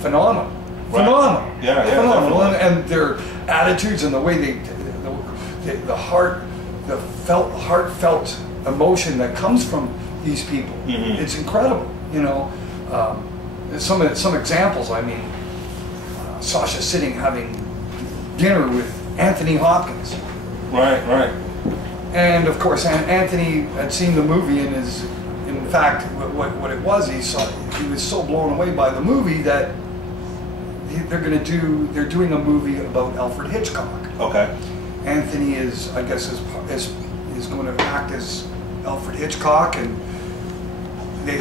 phenomenal. Right. Phenomenal. Yeah, yeah, phenomenal. definitely. And their attitudes and the way the heartfelt emotion that comes from these people. Mm-hmm. It's incredible, you know. Some examples. I mean, Sasha sitting having dinner with Anthony Hopkins. Right, right. And of course, Anthony had seen the movie and is, in fact, what it was. He was so blown away by the movie that they're doing a movie about Alfred Hitchcock. Okay. Anthony is, I guess, is going to act as Alfred Hitchcock, and he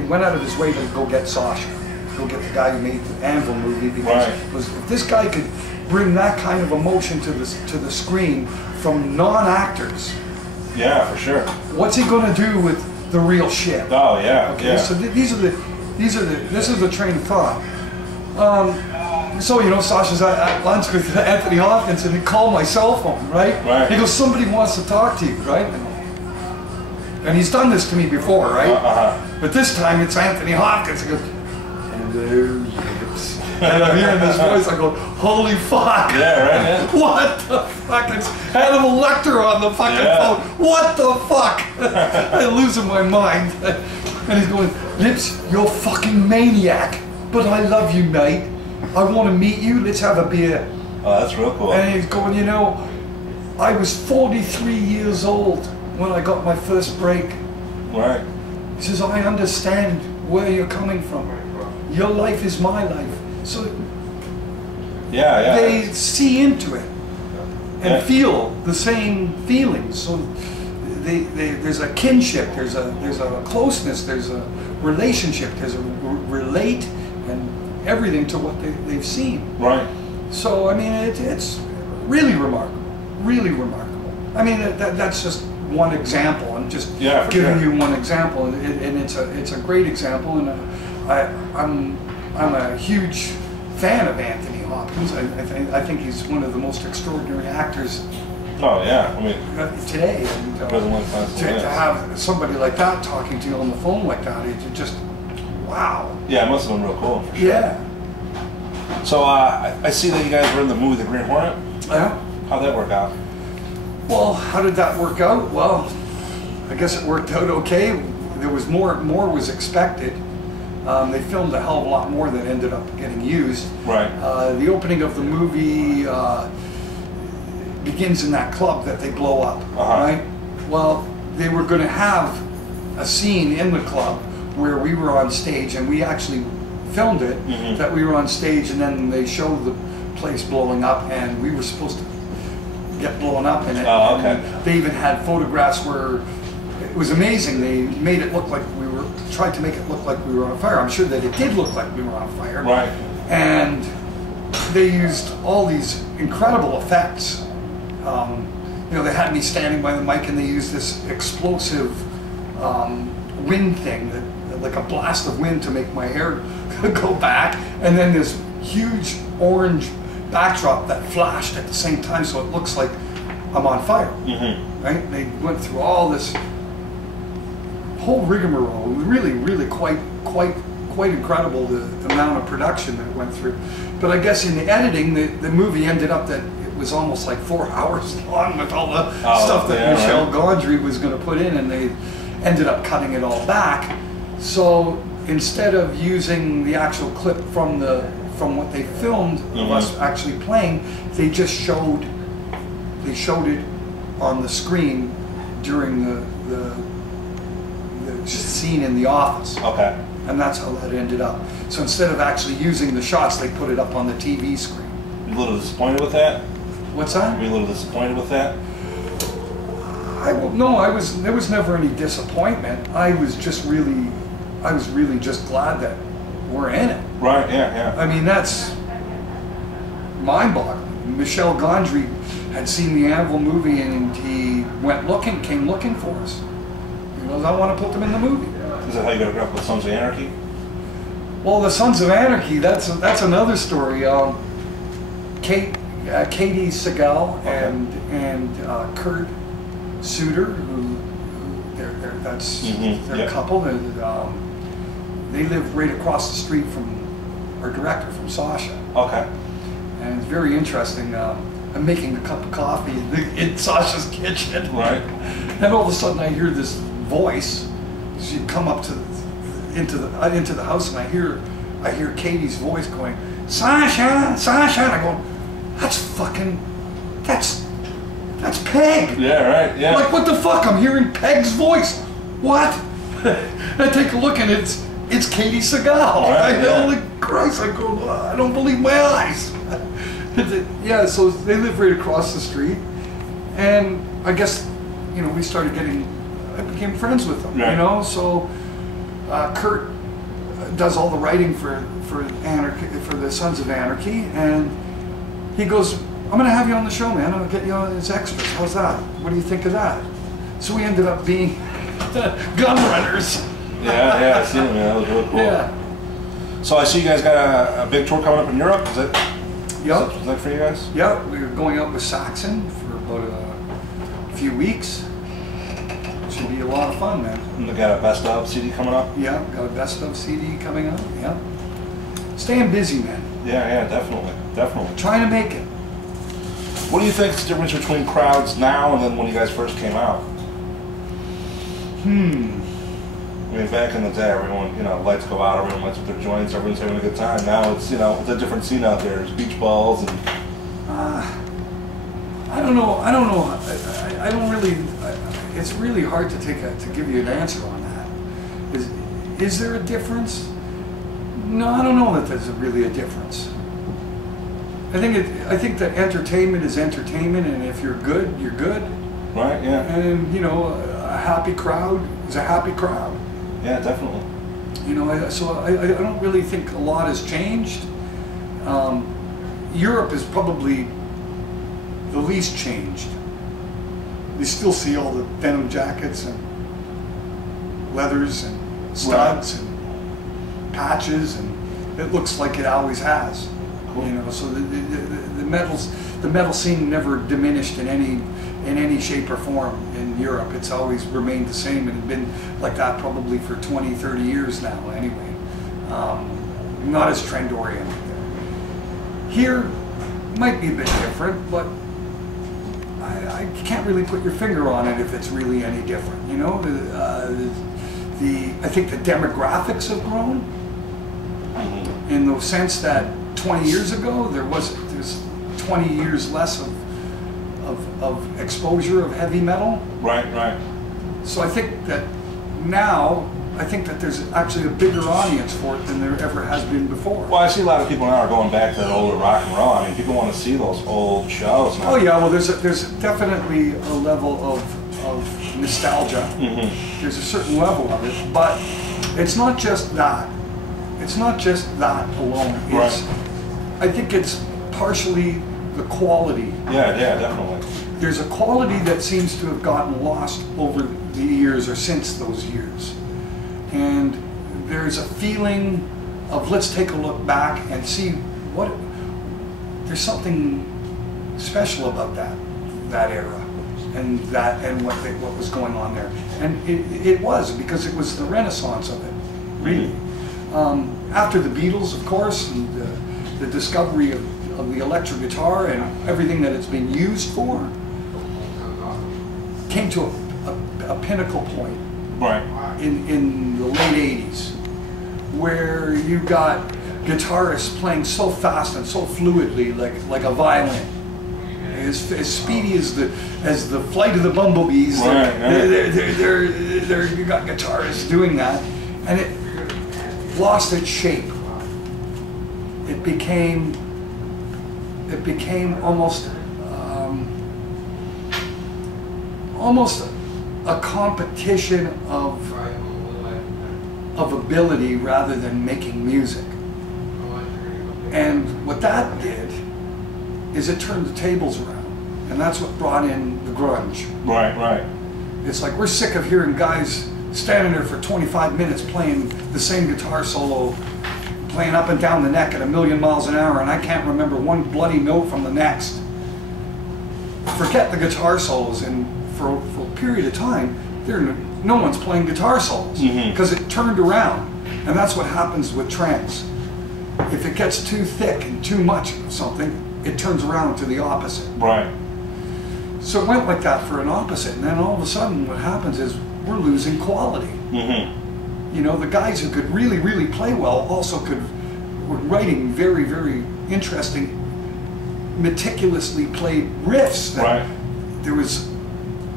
went out of his way to go get Sasha, go get the guy who made the ANVIL movie, because if this guy could bring that kind of emotion to the screen from non-actors, yeah, for sure. what's he going to do with the real shit? Oh yeah. Okay, yeah. so this is the train of thought. So, you know, Sasha's at lunch with Anthony Hopkins, and he called my cell phone, right? Right. He goes, somebody wants to talk to you, right? And he's done this to me before, right? But this time it's Anthony Hopkins. He goes, hello, Lips. And I'm hearing this voice, I go, holy fuck. Yeah, right, yeah. What the fuck? It's Hannibal Lecter on the fucking phone. What the fuck? I'm losing my mind. And he's going, Lips, you're a fucking maniac, but I love you, mate. I want to meet you, let's have a beer. Oh, that's real cool. And he's going, you know, I was 43 years old when I got my first break. Right. He says, I understand where you're coming from. Your life is my life. So Yeah, yeah. they see into it and feel the same feelings. So there's a kinship, there's a closeness, there's a relationship, there's a relate and everything to what they've seen. Right. So I mean, it's really remarkable, really remarkable. I mean, that's just one example. I'm just giving you one example, and it's a great example. And I'm a huge fan of Anthony Hopkins. I think he's one of the most extraordinary actors. Oh yeah, I mean today, and to have somebody like that talking to you on the phone like that, it just wow. Yeah, it must have been real cool. For sure. Yeah. So I see that you guys were in the movie The Green Hornet. Yeah. How'd that work out? Well, how did that work out? Well, I guess it worked out okay. There was more was expected. They filmed a hell of a lot more that ended up getting used. Right. The opening of the movie begins in that club that they blow up, right? Well, they were going to have a scene in the club where we were on stage, and we actually filmed it, that we were on stage, and then they showed the place blowing up, and we were supposed to get blown up in it. Oh, okay. And they even had photographs where it was amazing. They made it look like tried to make it look like we were on fire. I'm sure that it did look like we were on fire. Right. And they used all these incredible effects. You know, they had me standing by the mic, and they used this explosive wind thing, like a blast of wind to make my hair go back, and then this huge orange backdrop that flashed at the same time, so it looks like I'm on fire. Right? They went through all this whole rigmarole. Really, really quite incredible, the amount of production that went through. But I guess in the editing, the movie ended up that it was almost like 4 hours long with all the stuff that Michel Gondry was going to put in, and they ended up cutting it all back. So instead of using the actual clip from what they filmed of us actually playing, they just showed it on the screen during the scene in the office. Okay. And that's how that ended up. So instead of actually using the shots, they put it up on the TV screen. You a little disappointed with that? What's that? Were you a little disappointed with that? There was never any disappointment. I was really just glad that we're in it. Right, yeah. I mean, that's mind-boggling. Michel Gondry had seen the ANVIL movie, and he came looking for us. He goes, I want to put them in the movie. Is that how you got to up with Sons of Anarchy? Well, the Sons of Anarchy, that's another story. Katie Segal and Kurt Suter, who they're a couple. They live right across the street from our director from Sasha. Okay. And it's very interesting. I'm making a cup of coffee in Sasha's kitchen. Right. And all of a sudden I hear this voice. She'd come up to into the house, and I hear Katie's voice going, Sasha, Sasha, and I go, that's Peg. Yeah, right, yeah. Like, what the fuck? I'm hearing Peg's voice. What? I take a look, and it's Katie Segal. Right, Holy Christ, I go, I don't believe my eyes. Yeah, so they live right across the street, and I guess, you know, I became friends with them, right. you know, so Kurt does all the writing for Anarchy, for the Sons of Anarchy, and he goes, I'm going to have you on the show, man. I'll get you on as extras. How's that? What do you think of that? So we ended up being gun runners. Yeah, I see them, man. That was really cool. Yeah. So I see you guys got a big tour coming up in Europe. Is that for you guys? Yeah, we were going out with Saxon for about a few weeks. Should be a lot of fun, man. And they got a best of CD coming up? Yeah, got a best of CD coming up, yeah. Staying busy, man. Yeah, definitely. Trying to make it. What do you think is the difference between crowds now and then when you guys first came out? I mean, back in the day, everyone, you know, lights go out, everyone lights with their joints, everyone's having a good time. Now it's, you know, it's a different scene out there. There's beach balls and... I don't know. I don't really... it's really hard to give you an answer on that. Is there a difference? No, I don't know that there's really a difference. I think that entertainment is entertainment, and if you're good, you're good. Right, yeah. And, you know, a happy crowd is a happy crowd. Yeah, definitely. You know, so I don't really think a lot has changed. Europe is probably the least changed. You still see all the denim jackets and leathers and studs and patches, and it looks like it always has. Cool. You know, so the metal scene never diminished in any shape or form in Europe. It's always remained the same, and been like that probably for 20, 30 years now anyway. Not as trend oriented. Here might be a bit different, but I can't really put your finger on it if it's really any different. You know, I think the demographics have grown in the sense that 20 years ago there's 20 years less of exposure of heavy metal. Right. So I think that now, there's actually a bigger audience for it than there ever has been before. Well, I see a lot of people now are going back to that older rock and roll. I mean, people want to see those old shows now. Oh yeah, well there's definitely a level of nostalgia. There's a certain level of it, but it's not just that. It's not just that alone. I think it's partially the quality. Yeah, definitely. There's a quality that seems to have gotten lost over the years or since those years. And there's a feeling of, let's take a look back and see there's something special about that era and what was going on there. And it was, because it was the renaissance of it, really. After the Beatles, of course, and the discovery of the electric guitar and everything that it's been used for, came to a pinnacle point. Right. In the late 80s, where you got guitarists playing so fast and so fluidly, like a violin, as speedy as the flight of the bumblebees. Right. You got guitarists doing that, and it lost its shape. It became almost a competition of ability rather than making music. And what that did is it turned the tables around, and that's what brought in the grunge. Right. It's like, we're sick of hearing guys standing there for 25 minutes playing the same guitar solo, playing up and down the neck at 1,000,000 miles an hour, and I can't remember one bloody note from the next. Forget the guitar solos, and for a period of time, no one's playing guitar solos because it turned around, and that's what happens with trends. If it gets too thick and too much of something, it turns around to the opposite. Right. So it went like that for an opposite, and then all of a sudden what happens is we're losing quality. You know, the guys who could really, really play well also were writing very, very interesting, meticulously played riffs. That there was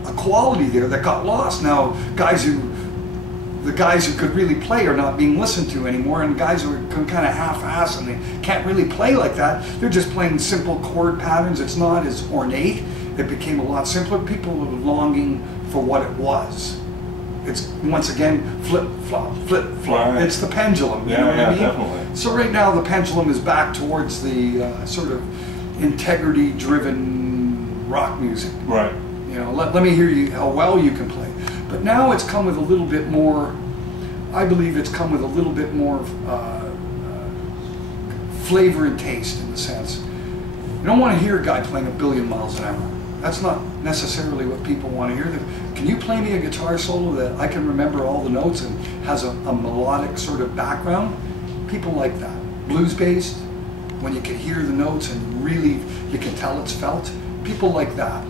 a quality there that got lost. Now, the guys who could really play are not being listened to anymore, and guys who are kind of half-assed and they can't really play like that, they're just playing simple chord patterns. It's not as ornate. It became a lot simpler. People were longing for what it was. It's, once again, flip-flop, flip-flop. It's the pendulum, you know what I mean? Definitely. So right now the pendulum is back towards the sort of integrity-driven rock music. Right. You know, let me hear you, how well you can play. But now it's come with a little bit more, I believe it's come with a little bit more flavor and taste, in the sense. You don't want to hear a guy playing 1,000,000,000 miles an hour. That's not necessarily what people want to hear. Can you play me a guitar solo that I can remember all the notes and has a melodic sort of background? People like that. Blues-based, when you can hear the notes and really you can tell it's felt. People like that.